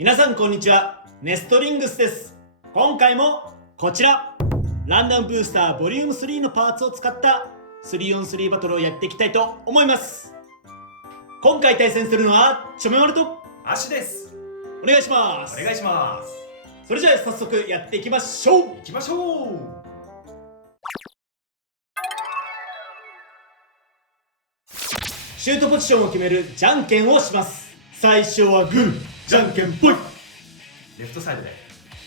皆さんこんにちは、ネストリングスです。今回もこちらランダムブースターボリューム3のパーツを使った 3on3 バトルをやっていきたいと思います。今回対戦するのはチョメマルとアシです。お願いします。お願いします。それじゃあ早速やっていきましょう。行きましょう。シュートポジションを決めるじゃんけんをします。最初はグー、じゃんけんぽい。レフトサイドで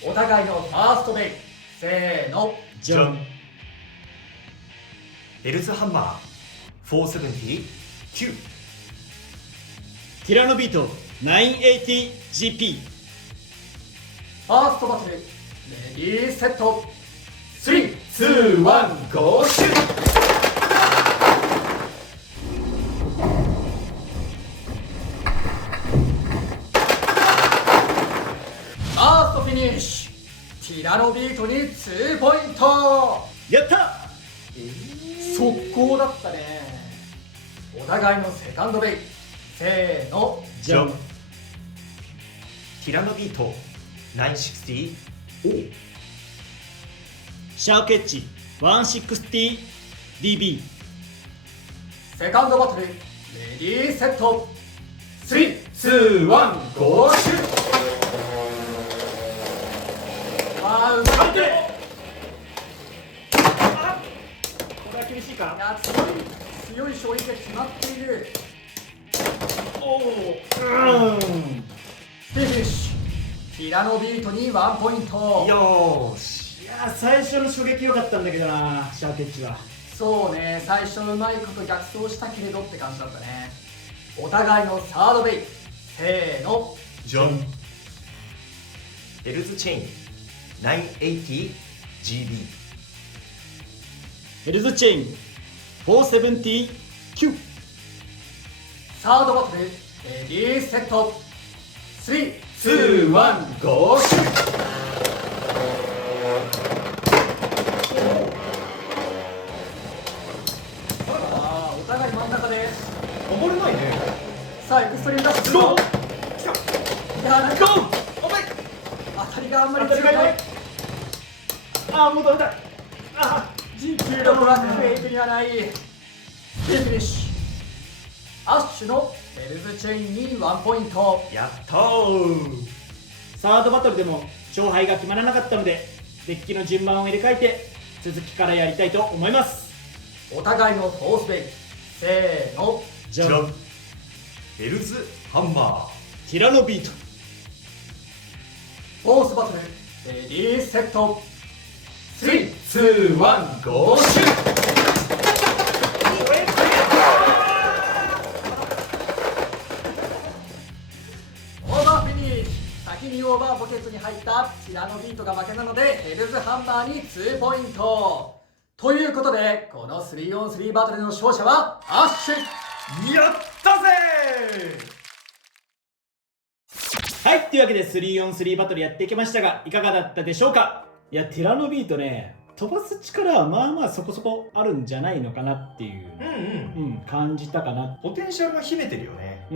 お互いのファーストベイ、せーの、じゃん。ベルズハンマー 470Q。 ティラノビート 980GP。 ファーストバトル、レディーセット、3、2、1、ゴーシュー。ファーストフィニッシュ、ティラノビートに2ポイント。やった。速攻だったね。お互いのセカンドベイ、せーの、じゃん。ティラノビート 960O。 シャークエッジ 160DB。 セカンドバトル、レディーセット、3、2、1、ゴーシュー。うまい。これは厳しいか。いや、強い衝撃が決まっている。おお、フィニッシュ、ティラノビートに1ポイント。よーし。いやー、最初の衝撃良かったんだけどな、シャークエッジは。そうね、最初うまいこと逆走したけれどって感じだったね。お互いのサードベイ、せーの、ジョン。ベルズチェイン 980GB。 ヘルズチェイン 470Q。 サードバトル、レディーセット、3、2、1、ゴーシュー。お互い真ん中です。登れないね。さあエクストリームダッシュするぞ。いや、なんか当たりがあんまり強くない。あー、もうダメだ。あ持久力はフェイクにはない。フィニッシュ、アッシュのベルズチェインに1ポイント。やったー。サードバトルでも勝敗が決まらなかったので、デッキの順番を入れ替えて続きからやりたいと思います。お互いのフォースベイ、せーの、じゃん。ベルズハンマティラノビート。フォースバトル、レディーセット、3、2、1、ゴーシュー。オーバーフィニッシュ、先にオーバーポケットに入ったティラノビートが負けなのでヘルズハンマーに2ポイント。ということでこの 3on3 バトルの勝者はアッシュ。ー。やったぜはい、というわけで 3on3 バトルやっていきましたが、いかがだったでしょうか。いや、ティラノビートね、飛ばす力はまあまあそこそこあるんじゃないのかなっていう、感じたかな。ポテンシャルが秘めてるよね。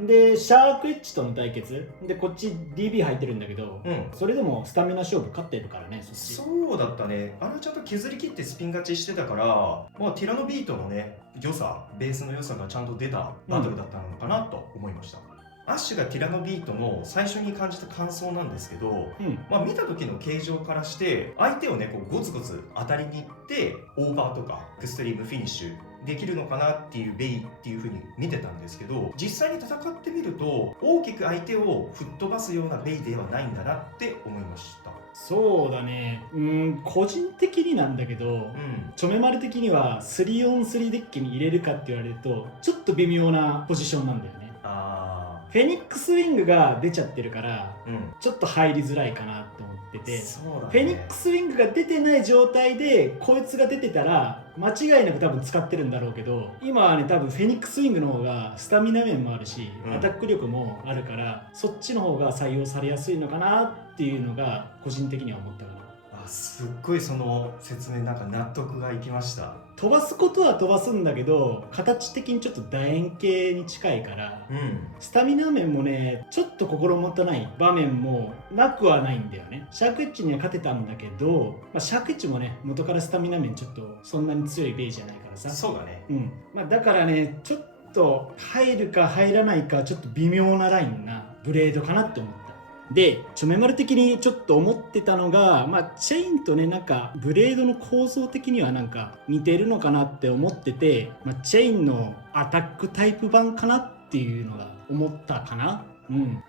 で、シャークエッジとの対決で、こっち DB 入ってるんだけど、それでもスタミナ勝負勝ってるからね、そっち。そうだったね。ちゃんと削り切ってスピン勝ちしてたから、まあ、ティラノビートのね良さ、ベースの良さがちゃんと出たバトルだったのかなと思いました。アッシュがティラノビートの最初に感じた感想なんですけど、まあ、見た時の形状からして相手をねこうゴツゴツ当たりにいってオーバーとかエクストリームフィニッシュできるのかなっていうベイっていう風に見てたんですけど、実際に戦ってみると大きく相手を吹っ飛ばすようなベイではないんだなって思いました。そうだね、個人的になんだけど、チョメマル的には 3on3 デッキに入れるかって言われるとちょっと微妙なポジションなんだよね。フェニックスウィングが出ちゃってるから、ちょっと入りづらいかなと思ってて、そうだね、フェニックスウィングが出てない状態でこいつが出てたら間違いなく多分使ってるんだろうけど、今はね多分フェニックスウィングの方がスタミナ面もあるし、アタック力もあるからそっちの方が採用されやすいのかなっていうのが個人的には思ったかな。すっごいその説明なんか納得がいきました。飛ばすことは飛ばすんだけど形的にちょっと楕円形に近いから、スタミナ面もねちょっと心もたない場面もなくはないんだよね。シャークエッジには勝てたんだけど、シャークエッジもね元からスタミナ面ちょっとそんなに強いベイじゃないからさ。そうだね。だからねちょっと入るか入らないかちょっと微妙なラインなブレードかなって思った。で、メマル的にちょっと思ってたのが、チェインとね、なんかブレードの構造的にはなんか似てるのかなって思ってて、チェインのアタックタイプ版かなっていうのが思ったかな。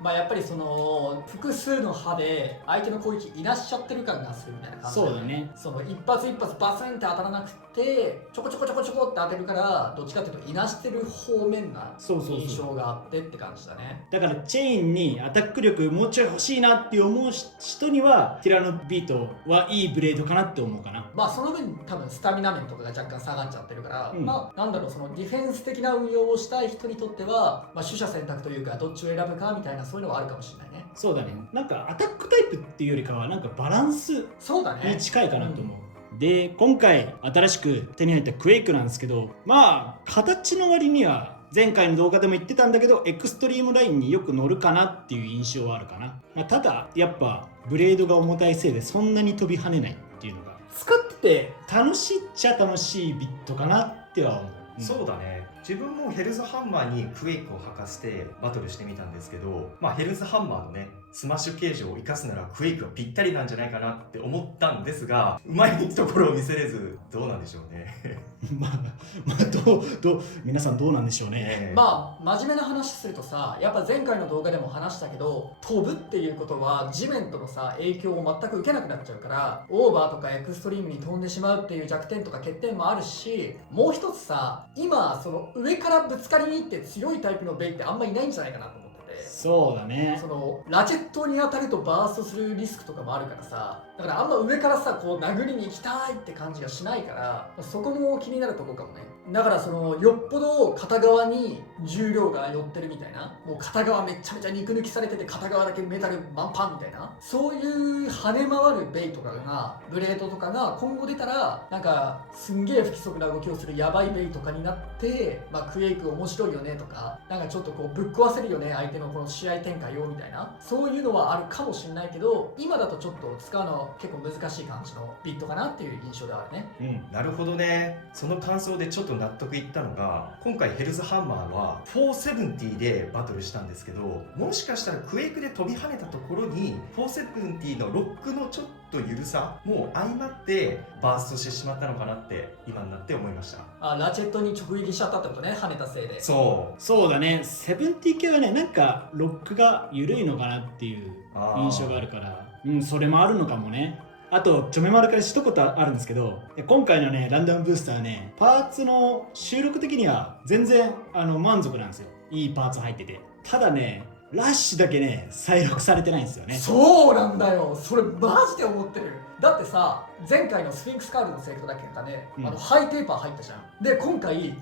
やっぱりその複数の刃で相手の攻撃いなしちゃってる感がするみたいな感じで、そうだね。その一発一発バスンって当たらなくてちょこちょこちょこちょこって当てるからどっちかっていうといなしてる方面な印象があってって感じだね。だからチェインにアタック力もうちょい欲しいなって思う人にはティラノビートはいいブレードかなって思うかな。その分多分スタミナ面とかが若干下がっちゃってるから、なんだろう、そのディフェンス的な運用をしたい人にとっては、取捨選択というかどっちを選ぶかみたいなそういうのはあるかもしれないね。そうだね。なんかアタックタイプっていうよりかはなんかバランスに近いかなと思う。で、今回新しく手に入ったクエイクなんですけど、形の割には前回の動画でも言ってたんだけどエクストリームラインによく乗るかなっていう印象はあるかな。ただやっぱブレードが重たいせいでそんなに飛び跳ねないっていうのが使ってて楽しいっちゃ楽しいビットかなっては思う。そうだね。自分もヘルズハンマーにクエイクを履かせてバトルしてみたんですけど、ヘルズハンマーのねスマッシュ形状を生かすならクエイクはぴったりなんじゃないかなって思ったんですが、うまいところを見せれずどうなんでしょうね。皆さんどうなんでしょうね。真面目な話するとさ、やっぱ前回の動画でも話したけど飛ぶっていうことは地面とのさ影響を全く受けなくなっちゃうからオーバーとかエクストリームに飛んでしまうっていう弱点とか欠点もあるし、もう一つさ今その上からぶつかりに行って強いタイプのベイってあんまいないんじゃないかなと思ってて。そうだね。そのラチェットに当たるとバーストするリスクとかもあるからさ、だからあんま上からさこう殴りに行きたいって感じがしないから、そこも気になるところかもね。だからそのよっぽど片側に重量が寄ってるみたいな、もう片側めちゃめちゃ肉抜きされてて片側だけメタル満パンみたいな、そういう跳ね回るベイとかがブレードとかが今後出たらなんかすんげえ不規則な動きをするヤバいベイとかになって、クエイク面白いよねとか、なんかちょっとこうぶっ壊せるよね相手のこの試合展開をみたいな、そういうのはあるかもしれないけど、今だとちょっと使うの結構難しい感じのビットかなっていう印象ではあるね。なるほどね。その感想でちょっと納得いったのが、今回ヘルズハンマーは470でバトルしたんですけど、もしかしたらクエイクで飛び跳ねたところに470のロックのちょっと緩さも相まってバーストしてしまったのかなって今になって思いました。ラチェットに直撃しちゃったってことね、跳ねたせいで。そうだね。70系はねなんかロックが緩いのかなっていう印象があるから、それもあるのかもね。あとちょめまるから一言あるんですけど、今回のねランダムブースターねパーツの収録的には全然満足なんですよ。いいパーツ入ってて。ただねラッシュだけね再録されてないんですよね。そうなんだよ、それマジで思ってる。だってさ前回のスフィンクスカールのセレクトだっけかね、ハイテーパー入ったじゃん。で今回、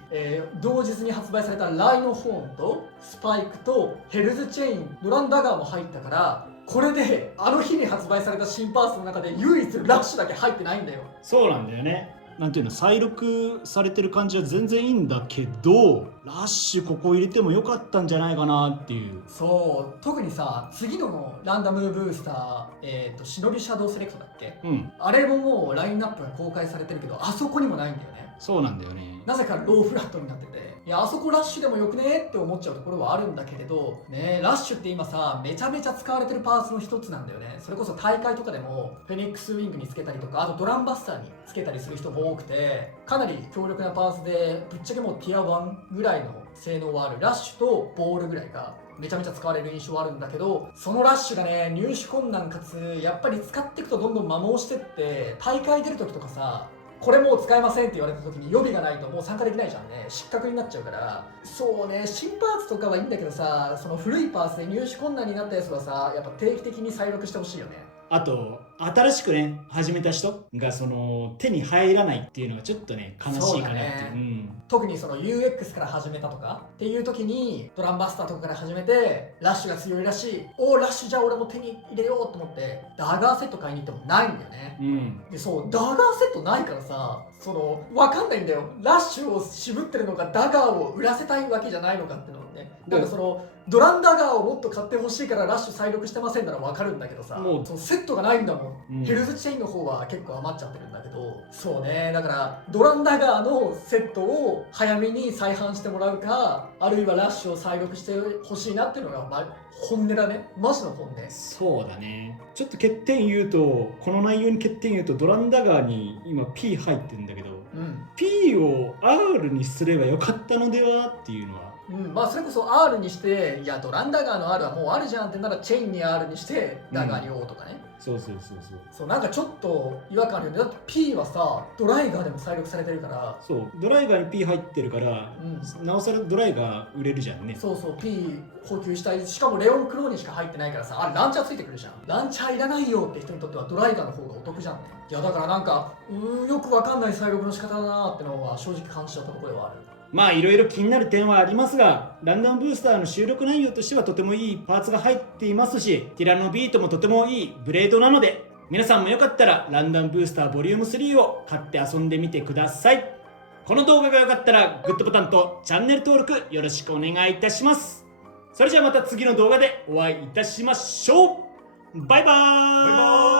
同日に発売されたライノホーンとスパイクとヘルズチェインドランダガーも入ったから、これであの日に発売された新パーツの中で唯一ラッシュだけ入ってないんだよ。そうなんだよね。なんていうの、再録されてる感じは全然いいんだけど、ラッシュここ入れてもよかったんじゃないかなっていう。そう、特にさ次のランダムブースター、忍びシャドウセレクトだっけ、あれももうラインナップが公開されてるけどあそこにもないんだよね。そうなんだよね。なぜかローフラットになってて、いやあそこラッシュでもよくねって思っちゃうところはあるんだけれどね。ラッシュって今さめちゃめちゃ使われてるパーツの一つなんだよね。それこそ大会とかでもフェニックスウィングにつけたりとか、あとドランバスターにつけたりする人も多くて、かなり強力なパーツでぶっちゃけもうティア1ぐらいの性能はあるラッシュとボールぐらいがめちゃめちゃ使われる印象はあるんだけど、そのラッシュがね入手困難かつやっぱり使っていくとどんどん摩耗してって、大会出る時とかさこれもう使えませんって言われた時に予備がないともう参加できないじゃんね。失格になっちゃうから。そうね、新パーツとかはいいんだけどさ、その古いパーツで入手困難になったやつはさやっぱ定期的に再録してほしいよね。あと新しくね始めた人がその手に入らないっていうのはちょっとね悲しいかなっていう。特にその UX から始めたとかっていう時にドランバスターとかから始めてラッシュが強いらしい、おーラッシュじゃあ俺も手に入れようと思ってダガーセット買いに行ってもないんだよね。でそうダガーセットないからさ、その分かんないんだよ、ラッシュを渋ってるのかダガーを売らせたいわけじゃないのかっていうのね。なんかそのドランダガーをもっと買ってほしいからラッシュ再録してませんなら分かるんだけどさ、もうそのセットがないんだもん、ヘルズチェインの方は結構余っちゃってるんだけど、そうね、だからドランダガーのセットを早めに再販してもらうか、あるいはラッシュを再録してほしいなっていうのが、本音だね、マジの本音。そうだね。ちょっと欠点言うと、この内容に欠点言うと、ドランダガーに今 P 入ってるんだけど、P を R にすればよかったのではっていうのは。それこそ R にして、いやドランダガーの R はもうあるじゃんってならチェインに R にしてダガーに O とかね、そうなんかちょっと違和感あるよね。だって P はさドライガーでも再録されてるから、そうドライガーに P 入ってるから、なおさらドライガー売れるじゃんね。そう P 補給したい。しかもレオンクローにしか入ってないからさ、あれランチャーついてくるじゃん。ランチャーいらないよって人にとってはドライガーの方がお得じゃんね。いやだからなんかよくわかんない再録の仕方だなってのは正直感じちゃったところではある。いろいろ気になる点はありますが、ランダムブースターの収録内容としてはとてもいいパーツが入っていますし、ティラノビートもとてもいいブレードなので、皆さんもよかったらランダムブースターボリューム3を買って遊んでみてください。この動画が良かったらグッドボタンとチャンネル登録よろしくお願いいたします。それじゃあまた次の動画でお会いいたしましょう。バイバーイ。